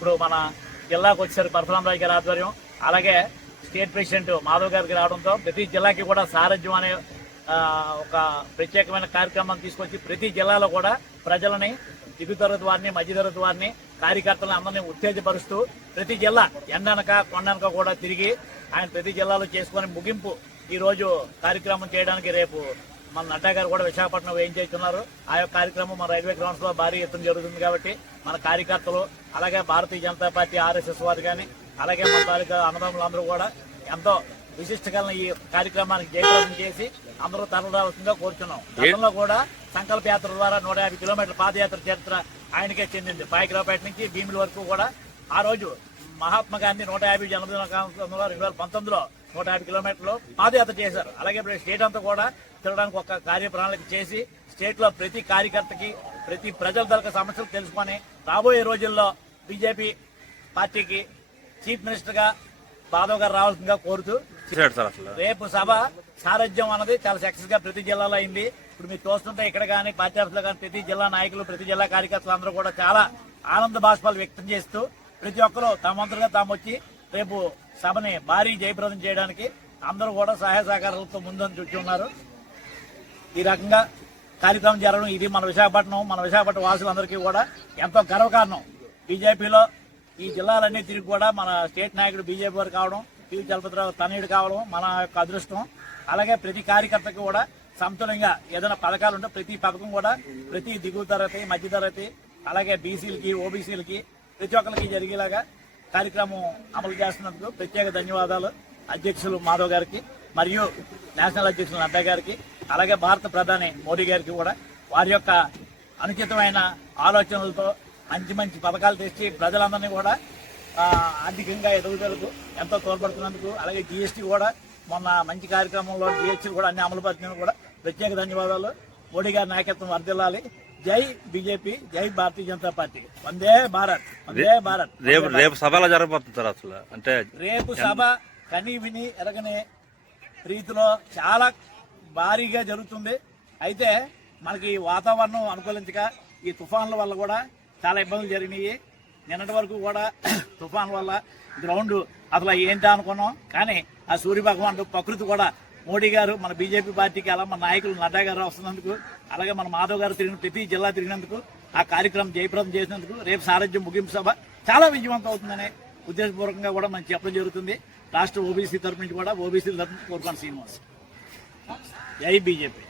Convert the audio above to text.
ఇప్పుడు మన జిల్లాకు వచ్చేసరికి పరశురామరాజు గారి ఆధ్వర్యం, అలాగే స్టేట్ ప్రెసిడెంట్ మాధవ్ గారికి రావడంతో ప్రతి జిల్లాకి కూడా సారథ్యం అనే ఒక ప్రత్యేకమైన కార్యక్రమాన్ని తీసుకొచ్చి ప్రతి జిల్లాలో కూడా ప్రజలని, దిగుతరగతి వారిని, మధ్యతరగతి వారిని, కార్యకర్తలను అందరినీ ఉత్తేజపరుస్తూ ప్రతి జిల్లా ఎండనక కొండనక కూడా తిరిగి ఆయన ప్రతి జిల్లాలో చేసుకుని ముగింపు ఈ రోజు కార్యక్రమం చేయడానికి రేపు మన నడ్డా గారు కూడా విశాఖపట్నం ఏం చేస్తున్నారు. ఆ యొక్క కార్యక్రమం మన రైల్వే గ్రౌండ్స్ లో భారీ ఎత్తున జరుగుతుంది. కాబట్టి మన కార్యకర్తలు, అలాగే భారతీయ జనతా పార్టీ RSS వారు కానీ, అలాగే మన తాలూకా అన్నదమ్ములందరూ కూడా ఎంతో విశిష్టకరణ ఈ కార్యక్రమానికి జయప్రదం చేసి అందరూ తరలిరావాల్సిందిగా కోరుతున్నాం. గతంలో కూడా సంకల్ప యాత్ర ద్వారా 150 కిలోమీటర్ల పాదయాత్ర చరిత్ర ఆయనకే చెందింది. పాయకరావుపేట నుంచి భీముల వరకు కూడా ఆ రోజు మహాత్మా గాంధీ 150 జన్మదిన కార్యక్రమంలో 2019లో 150 కిలోమీటర్లు పాదయాత్ర చేశారు. అలాగే ఇప్పుడు స్టేట్ అంతా కూడా తిరగడానికి ఒక కార్యప్రణాళిక చేసి స్టేట్ లో ప్రతి కార్యకర్తకి, ప్రతి ప్రజల తరగతి సమస్యలు తెలుసుకొని రాబోయే రోజుల్లో బీజేపీ పార్టీకి చీఫ్ మినిస్టర్ గా మాధవ్ గారు రావాల్సిందిగా కోరుతూ, రేపు సభ సారథ్యం అన్నది చాలా సక్సెస్ గా ప్రతి జిల్లాలో అయింది. ఇప్పుడు మీరు చూస్తుంటే ఇక్కడ కానీ పార్టీ ఆఫీసులో కానీ ప్రతి జిల్లా నాయకులు, ప్రతి జిల్లా కార్యకర్తలు అందరూ కూడా చాలా ఆనంద బాష్పాలు వ్యక్తం చేస్తూ ప్రతి ఒక్కరూ తమ వంతులుగా తాము వచ్చి రేపు సభని భారీ జయప్రదం చేయడానికి అందరూ కూడా సహాయ సహకారాలతో ముందని చూచి ఉన్నారు. ఈ రకంగా కార్యక్రమం జరగడం ఇది మన విశాఖపట్నం వాసులందరికీ కూడా ఎంతో గర్వకారణం. బీజేపీలో ఈ జిల్లాలన్నీ తిరిగి కూడా మన స్టేట్ నాయకుడు బీజేపీ వారు కావడం, పి చలపతిరావు తనయుడు కావడం మన యొక్క అదృష్టం. అలాగే ప్రతి కార్యకర్తకు కూడా సమతుల్యంగా ఏదైనా పథకాలు ఉంటే ప్రతి పథకం కూడా ప్రతి దిగువ తరగతి, మధ్య తరగతి, అలాగే బీసీలకి, ఓబీసీలకి ప్రతి ఒక్కరికి జరిగేలాగా కార్యక్రమం అమలు చేస్తున్నందుకు ప్రత్యేక ధన్యవాదాలు అధ్యక్షులు మాధవ్ గారికి, మరియు నేషనల్ అధ్యక్షులు నడ్డా గారికి, అలాగే భారత ప్రధాని మోడీ గారికి కూడా వారి యొక్క అనుచితమైన ఆలోచనలతో మంచి పథకాలు తెచ్చి ప్రజలందరినీ కూడా ఆర్థికంగా ఎదుగుదలకు ఎంతో తోడ్పడుతున్నందుకు, అలాగే జీఎస్టీ కూడా మొన్న మంచి కార్యక్రమంలో జీఎస్టీ కూడా అన్ని అమలు పరిచినందుకు కూడా ప్రత్యేక ధన్యవాదాలు. మోడీ గారి నాయకత్వం వర్ధిల్లాలి. జై బీజేపీ, జై భారతీయ జనతా పార్టీ. వందే భారత్, వందే భారత్. రేపు సభలో జరగబోతుంది అసలు అంటే రేపు సభ కని విని ఎరగని రీతిలో చాలా భారీగా జరుగుతుంది. అయితే మనకి వాతావరణం అనుకూలించక ఈ తుఫాన్ల వల్ల కూడా చాలా ఇబ్బందులు జరిగినాయి. నిన్నటి వరకు కూడా తుఫాన్ వల్ల గ్రౌండ్ అసలు ఏంటా అనుకున్నాం. కానీ ఆ సూర్య భగవానుడు ప్రకృతి కూడా మోడీ గారు మన బీజేపీ పార్టీకి, అలా మన నాయకులు నడ్డా గారు వస్తున్నందుకు, అలాగే మన మాధవ్ గారు తిరిగిన ప్రతి జిల్లా తిరిగినందుకు, ఆ కార్యక్రమం జయప్రదం చేసినందుకు రేపు సారథ్యం ముగింపు సభ చాలా విజయవంతం అవుతుందనే ఉద్దేశపూర్వకంగా కూడా మనం చెప్పడం జరుగుతుంది. రాష్ట్ర ఓబీసీ తరఫు నుంచి కూడా ఓబీసీ తరఫు నుంచి కోరుకోండి శ్రీనివాస్. జై బీజేపీ.